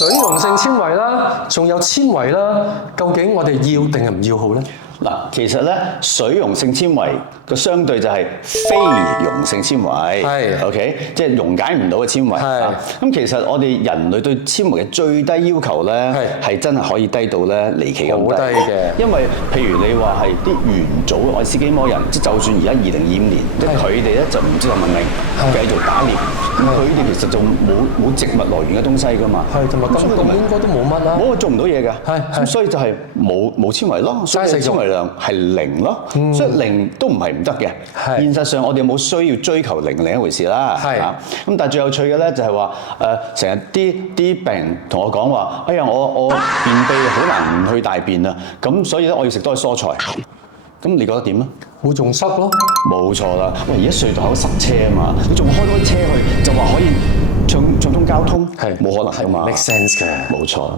水溶性纖維啦，仲有纖維啦，究竟我哋要定係唔要好咧？嗱，其實咧，水溶性纖維個相對就係非溶性纖維，係 OK， 即係溶解唔到嘅纖維。係咁其實我哋人類對纖維嘅最低要求咧，係真係可以低到咧離奇咁低。好低嘅。因為譬如你話係啲元祖愛斯基摩人，即就算而家2025年，即係佢哋咧就唔接受文明，繼續打獵，咁佢哋其實就冇植物來源嘅東西噶嘛。係，同埋咁應該都冇乜啦。冇做唔到嘢㗎。係咁所以就係冇纖維咯，所以纖維量係零咯，所以零都唔係唔得嘅。現實上我哋有冇需要追求零另一回事啦。咁但係最有趣嘅咧就係話成日啲病人同我講話，哎呀我便秘好難唔去大便啊，咁所以咧我要食多啲蔬菜。咁你覺得點啊？會仲塞咯。冇錯啦。喂，而家隧道口塞車啊嘛，你仲開多啲車去，就話可以暢通交通，係冇可能㗎嘛。make sense 嘅。冇錯。